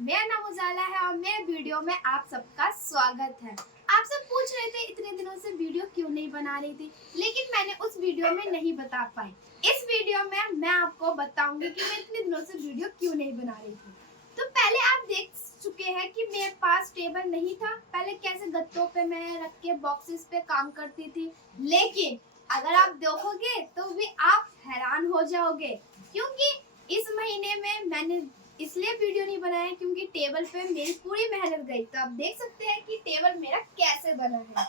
मेरा नाम उजाला है और मेरे वीडियो में आप सबका स्वागत है। आप सब पूछ रहे थे इतने दिनों से वीडियो क्यों नहीं बना रही थी, लेकिन मैंने उस वीडियो में नहीं बता पाई। इस वीडियो में मैं आपको बताऊंगी कि मैं इतने दिनों से वीडियो क्यों नहीं बना रही थी। तो पहले आप देख चुके हैं कि मेरे पास टेबल नहीं था। पहले कैसे गत्तों पे मैं रख के बॉक्सेस पे काम करती थी, लेकिन अगर आप देखोगे तो भी आप हैरान हो जाओगे, क्योंकि इस महीने में मैंने इसलिए वीडियो नहीं बनाया क्योंकि टेबल पे मेरी पूरी मेहनत गई। तो आप देख सकते हैं कि टेबल मेरा कैसे बना है।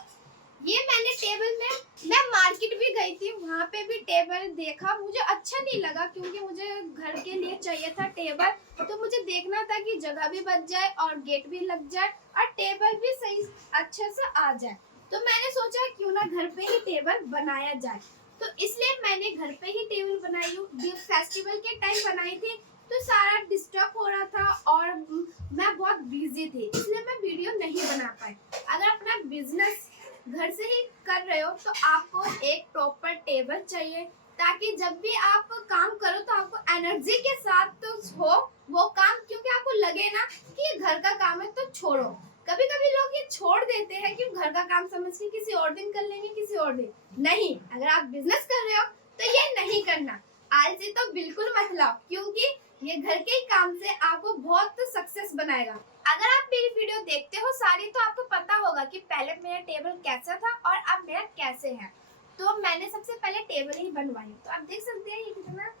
ये मैंने टेबल में मैं मार्केट भी गई थी, वहाँ पे भी टेबल देखा, मुझे अच्छा नहीं लगा क्योंकि मुझे घर के लिए चाहिए था टेबल। तो मुझे देखना था कि जगह भी बच जाए और गेट भी लग जाए और टेबल भी सही अच्छे से आ जाए। तो मैंने सोचा क्यों ना घर पे ही टेबल बनाया जाए, तो इसलिए मैंने घर पे ही टेबल बनाई हूँ। फेस्टिवल के टाइम बनाई थी तो सारा डिस्टर्ब हो रहा था और मैं बहुत बिजी थी, इसलिए मैं वीडियो नहीं बना पाई। अगर अपना बिजनेस घर से ही कर रहे हो तो आपको एक प्रॉपर टेबल चाहिए, ताकि जब भी आप काम करो तो आपको एनर्जी के साथ तो हो वो काम, क्योंकि आपको लगे ना कि ये घर का काम है तो छोड़ो। कभी कभी लोग ये छोड़ देते हैं कि घर का काम समझ के किसी और दिन कर लेंगे, किसी और दिन नहीं। अगर आप बिजनेस कर रहे हो तो ये नहीं करना, आलसी तो बिल्कुल मत लाओ, क्योंकि ये घर के ही काम से आपको बहुत सक्सेस बनाएगा। अगर आप मेरी वीडियो देखते हो सारी तो आपको पता होगा कि पहले मेरा टेबल कैसा था और अब मेरा कैसे है। तो मैंने सबसे पहले टेबल ही बनवाई, तो आप देख सकते हैं ये कितना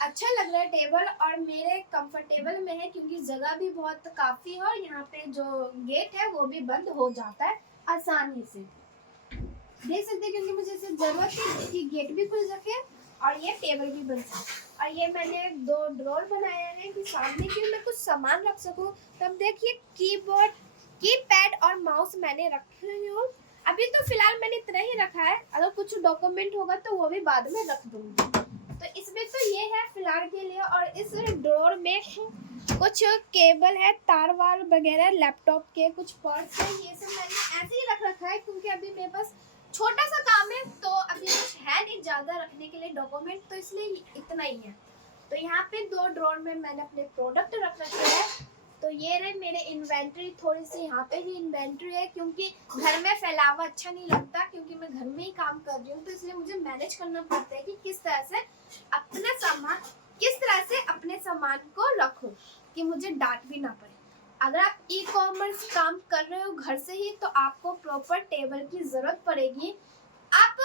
अच्छा लग रहा है टेबल, और मेरे कंफर्टेबल में है क्योंकि जगह भी बहुत काफी है और यहाँ पे जो गेट है वो भी बंद हो जाता है आसानी से। देख सकते हैं क्योंकि मुझे इसे जरूरत थी कि गेट भी खुल सके और ये टेबल भी बन सके। और ये मैंने 2 ड्रॉर बनाए हैं कि सामने की मैं कुछ सामान रख सकूं। तब देखिए कीबोर्ड, कीपैड और माउस मैंने रखे हूँ। अभी तो फिलहाल मैंने इतना ही रखा है, अगर कुछ डॉक्यूमेंट होगा तो वो भी बाद में रख दूंगी। तो इसमें तो ये है फिलहाल के लिए। और इस ड्रॉर में कुछ केबल है, तार वार वगैरह, लैपटॉप के कुछ पर्स है, ये सब मैंने ऐसे ही रख रखा है क्योंकि अभी मेरे पास छोटा सा काम है, तो अभी कुछ है नहीं ज्यादा रखने के लिए डॉक्यूमेंट, तो इसलिए इतना ही है। तो यहाँ पे 2 ड्रॉर में मैंने अपने प्रोडक्ट रख रखे हैं। तो ये रहे मेरे इन्वेंट्री, थोड़ी सी यहाँ पे ही इन्वेंट्री है क्योंकि घर में फैलावा अच्छा नहीं लगता, क्योंकि मैं घर में ही काम कर रही हूँ, तो इसलिए मुझे मैनेज करना पड़ता है कि किस तरह से अपने सामान को रखूं कि मुझे डांट भी ना पड़े। अगर आप ई कॉमर्स काम कर रहे हो घर से ही तो आपको प्रॉपर टेबल की जरूरत पड़ेगी। आप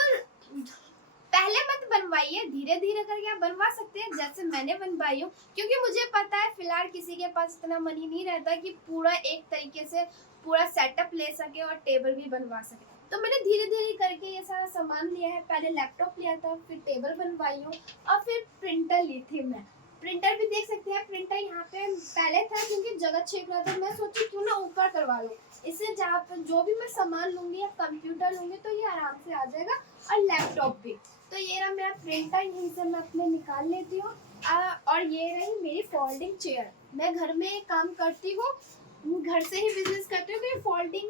पहले मत बनवाइए, धीरे धीरे करके आप बनवा सकते हैं जैसे मैंने बनवाई हूँ, क्योंकि मुझे पता है फिलहाल किसी के पास इतना मनी नहीं रहता कि पूरा एक तरीके से पूरा सेटअप ले सके और टेबल भी बनवा सके। तो मैंने धीरे धीरे करके ये सारा सामान लिया है। पहले लैपटॉप लिया था, फिर टेबल बनवाई हूँ और फिर प्रिंटर ली थी मैं। प्रिंटर भी देख सकते हैं, प्रिंटर यहाँ पे पहले था क्योंकि जगह छेक रहा था, मैं सोची क्यों ना ऊपर करवा लूँ, इससे जहाँ पर जो भी मैं सामान लूंगी या कंप्यूटर लूंगी तो ये आराम से आ जाएगा, और लैपटॉप भी। तो ये रहा मेरा प्रिंटर, यहीं से मैं अपने निकाल लेती हूँ। और ये रही मेरी फोल्डिंग चेयर, मैं घर में काम करती हूँ, घर से ही बिजनेस करती हूँ, तो ये फोल्डिंग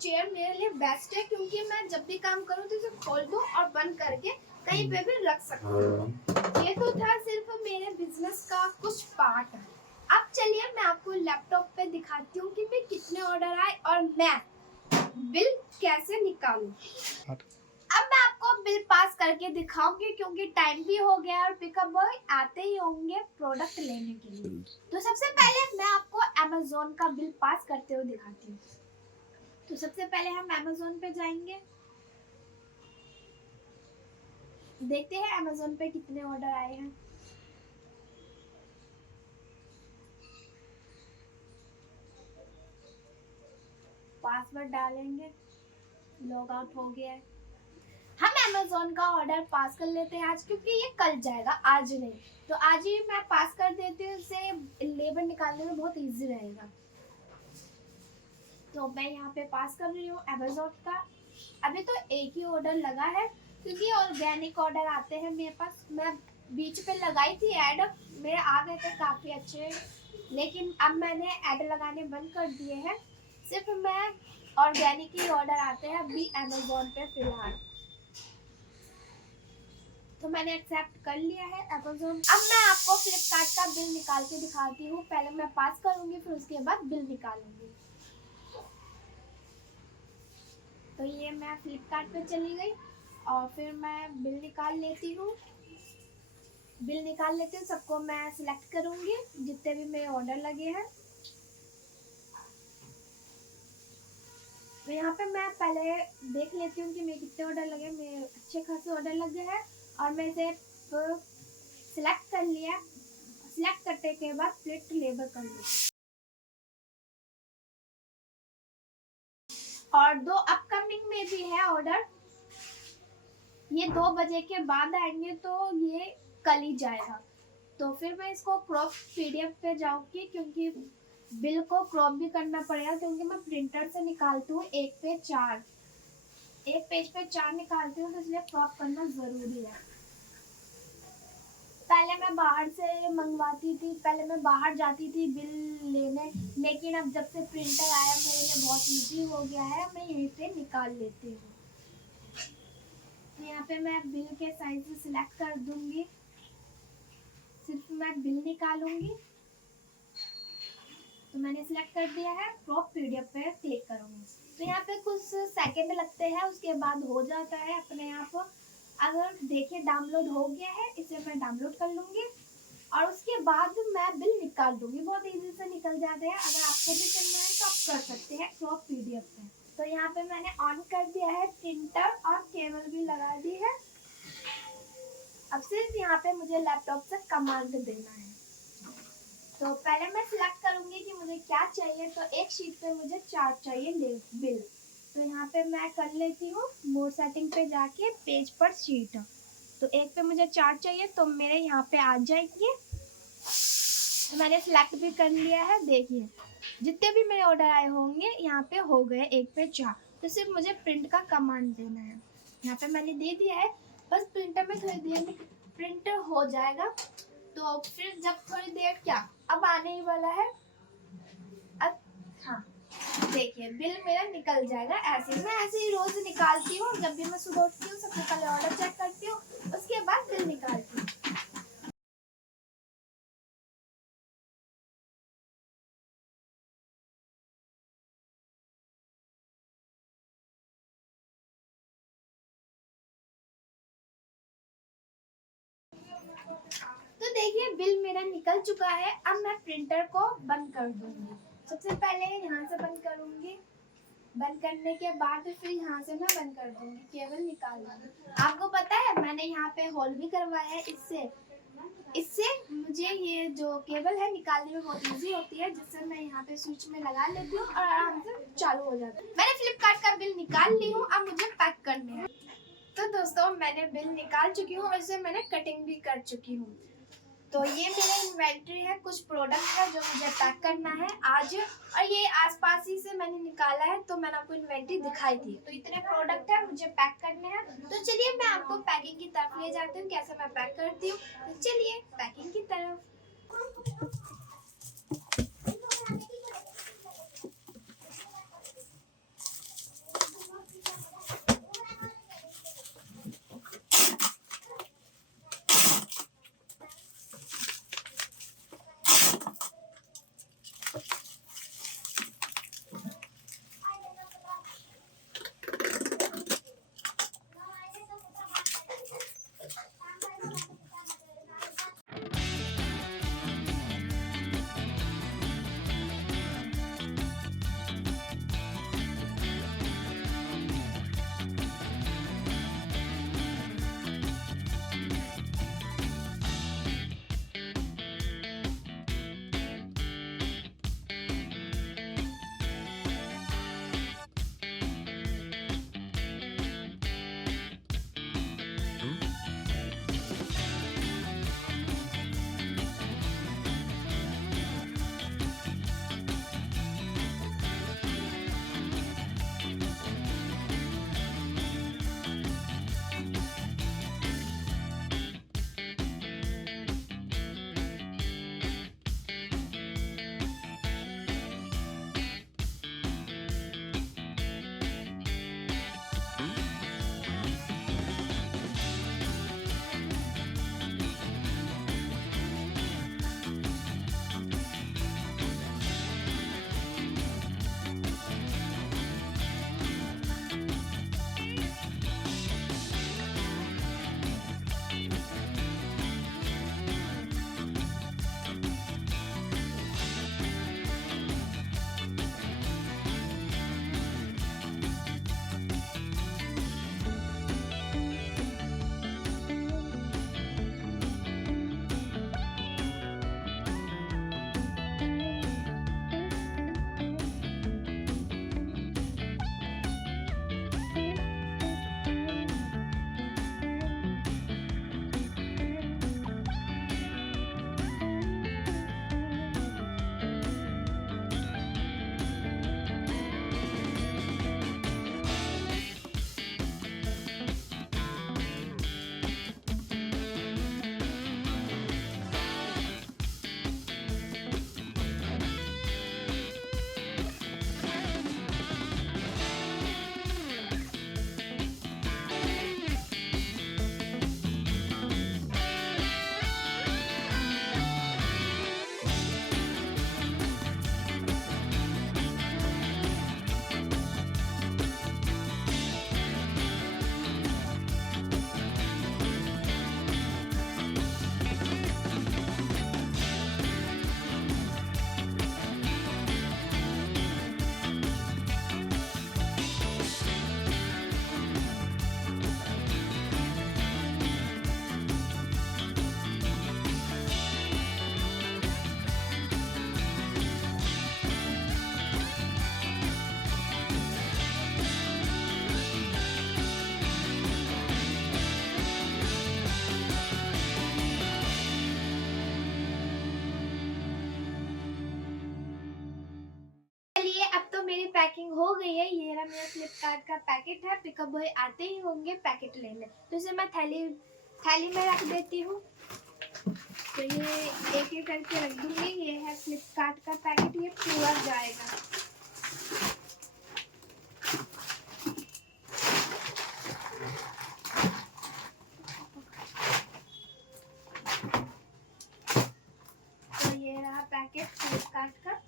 चेयर मेरे लिए बेस्ट है क्योंकि मैं जब भी काम करूँ तो इसे खोल दूँ और बंद करके कहीं पे भी रख सकती हूँ। ये तो था सिर्फ मेरे बिजनेस का कुछ पार्ट। अब चलिए मैं आपको लैपटॉप पे दिखाती हूँ कि मैं कितने ऑर्डर आए और मैं बिल कैसे निकालूं। अब मैं आपको बिल पास करके दिखाऊंगी क्योंकि टाइम भी हो गया और पिकअप बॉय आते ही होंगे प्रोडक्ट लेने के लिए। तो सबसे पहले मैं आपको अमेज़न का बिल पास करते हुए दिखाती हूँ। तो सबसे पहले हम अमेज़न पे जाएंगे, देखते हैं अमेज़न पे कितने ऑर्डर आए हैं। पासवर्ड डालेंगे, लॉग आउट हो गया है। हम अमेज़न का ऑर्डर पास कर लेते हैं आज, क्योंकि ये कल जाएगा आज नहीं, तो आज ही मैं पास कर देती हूँ, इससे लेबर निकालने में बहुत इजी रहेगा। तो मैं यहाँ पे पास कर रही हूँ अमेज़न का। अभी तो एक ही ऑर्डर लगा है क्योंकि ऑर्गेनिक ऑर्डर आते हैं मेरे पास। मैं बीच पे लगाई थी ऐड, मेरे आ गए थे काफ़ी अच्छे, लेकिन अब मैंने ऐड लगाने बंद कर दिए हैं। सिर्फ मैं ऑर्गेनिक ही ऑर्डर आते हैं अभी अमेज़न पे फिलहाल। तो मैंने एक्सेप्ट कर लिया है अमेज़न। अब मैं आपको फ्लिपकार्ट का बिल निकाल के दिखाती हूँ। पहले मैं पास करूँगी, फिर उसके बाद बिल निकालूंगी। तो ये मैं फ्लिपकार्ट पे चली गई और फिर मैं बिल निकाल लेती हूँ। सबको मैं सिलेक्ट करूँगी जितने भी मेरे ऑर्डर लगे हैं। तो यहाँ पे मैं पहले देख लेती हूँ कि मेरे कितने ऑर्डर लगे। मेरे अच्छे खासे ऑर्डर लगे हैं और मैं इसे सिलेक्ट कर लिया। सिलेक्ट करने के बाद प्लेट लेबल कर ली। और 2 अपकमिंग में भी है ऑर्डर, ये 2 बजे के बाद आएंगे तो ये कल ही जाएगा। तो फिर मैं इसको क्रॉप पीडीएफ पे जाऊंगी क्योंकि बिल को क्रॉप भी करना पड़ेगा, क्योंकि मैं प्रिंटर से निकालती हूँ एक पेज पे 4 निकालती हूँ, तो इसलिए क्रॉप करना जरूरी है। पहले मैं बाहर से मंगवाती थी, पहले मैं बाहर जाती थी बिल लेने, लेकिन अब जब से प्रिंटर आया मेरे लिए बहुत इजी हो गया है, मैं यहीं पे निकाल लेती हूँ। यहाँ पे मैं बिल के साइज से सिलेक्ट कर दूंगी, सिर्फ मैं बिल निकालूंगी। तो मैंने सिलेक्ट कर दिया है, क्रॉप पीडीएफ पे क्लिक करूंगी। तो यहाँ पे कुछ सेकंड लगते हैं, उसके बाद हो जाता है अपने आप। अगर देखिए डाउनलोड हो गया है, इसे मैं डाउनलोड कर लूंगी और उसके बाद मैं बिल निकाल दूंगी। बहुत इजी से निकल जाते हैं। अगर आपको भी करना है तो आप कर सकते हैं क्रॉप पीडीएफ पे। तो यहाँ पे मैंने ऑन कर दिया है प्रिंटर और केबल भी लगा दी है। अब सिर्फ यहाँ पे मुझे लैपटॉप से कमांड देना है। तो पहले मैं सिलेक्ट करूंगी कि मुझे क्या चाहिए। तो एक शीट पे मुझे 4 चाहिए बिल। तो यहाँ पे मैं कर लेती हूँ मोर सेटिंग पे जाके पेज पर शीट। तो एक पे मुझे 4 चाहिए तो मेरे यहाँ पे आ जाएंगे। तो मैंने सिलेक्ट भी कर लिया है। देखिए जितने भी मेरे ऑर्डर आए होंगे यहाँ पे हो गए एक पे 4। तो सिर्फ मुझे प्रिंट का कमांड देना है। यहाँ पे मैंने दे दिया है, बस प्रिंटर में थोड़ी देर में प्रिंटर हो जाएगा। तो फिर जब थोड़ी देर क्या अब आने ही वाला है। अब हाँ देखिए बिल मेरा निकल जाएगा। मैं ऐसे ही रोज निकालती हूँ। जब भी मैं सुबह उठती हूँ सबसे पहले ऑर्डर चेक करती हूँ, उसके बाद बिल निकालती हूँ। तो देखिए बिल मेरा निकल चुका है। अब मैं प्रिंटर को बंद कर दूंगी। सबसे पहले यहाँ से बंद करूंगी, बंद करने के बाद फिर यहाँ से मैं बंद कर दूंगी, केबल निकाल दूंगी। आपको पता है मैंने यहाँ पे होल भी करवाया है। इससे मुझे ये जो केबल है निकालने में बहुत इजी होती है, जिससे मैं यहाँ पे स्विच में लगा लेती हूँ और आराम से चालू हो जाता है। मैंने फ्लिपकार्ट का बिल निकाल ली हूँ, अब मुझे पैक करने हैं। तो दोस्तों मैंने बिल निकाल चुकी हूँ और इसे मैंने कटिंग भी कर चुकी हूँ। तो ये मेरा इन्वेंट्री है, कुछ प्रोडक्ट है जो मुझे पैक करना है आज, और ये आसपास ही से मैंने निकाला है। तो मैंने आपको इन्वेंट्री दिखाई थी। तो इतने प्रोडक्ट है मुझे पैक करने हैं। तो चलिए मैं आपको पैकिंग की तरफ ले जाती हूँ, कैसे मैं पैक करती हूँ। तो चलिए पैकिंग की तरफ। पैकिंग हो गई है। ये रहा मेरा फ्लिपकार्ट का पैकेट है। पिकअप बॉय आते ही होंगे पैकेट लेने, तो इसे मैं थैली में रख देती हूँ। तो ये एक एक करके रख दूंगी। ये है फ्लिपकार्ट का पैकेट, ये पूरा जाएगा। तो ये रहा पैकेट फ्लिपकार्ट का,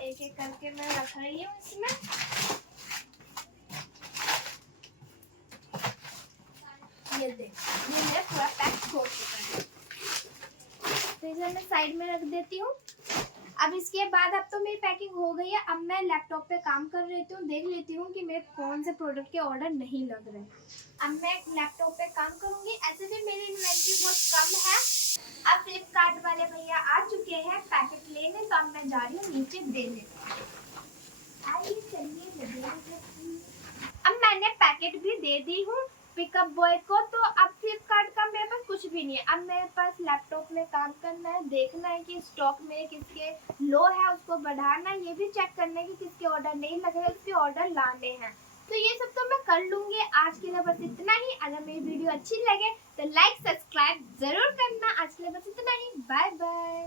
एक एक करके मैं रख रही हूँ इसमें। ये देख, ये मेरा पूरा पैक हो चुका है। तो इसे मैं साइड में रख देती हूँ। अब इसके बाद अब तो मेरी पैकिंग हो गई है। अब मैं लैपटॉप पे काम कर रही हूँ, देख लेती हूँ कि मेरे कौन से प्रोडक्ट के ऑर्डर नहीं लग रहे। अब मैं लैपटॉप पे काम करूंगी। ऐसे भी मेरी इन्वेंटरी बहुत कम है। अब फ्लिपकार्ट वाले भैया आ चुके हैं पैकेट लेने, तो अब मैं जा रही हूँ नीचे देने। आइए चलिए। अब मैंने पैकेट भी दे दी हूँ पिकअप बॉय को। तो अब फ्लिपकार्ट का मेरे पास कुछ भी नहीं है। अब मेरे पास लैपटॉप में काम करना है, देखना है कि स्टॉक में किसके लो है, उसको बढ़ाना है। ये भी चेक करना है कि किसके ऑर्डर नहीं लगे हैं, उसके ऑर्डर लाने हैं। तो ये सब तो मैं कर लूंगी। आज के लिए बस इतना ही। अगर मेरी वीडियो अच्छी लगे तो लाइक सब्सक्राइब जरूर करना। आज के लिए बस इतना ही। Bye bye.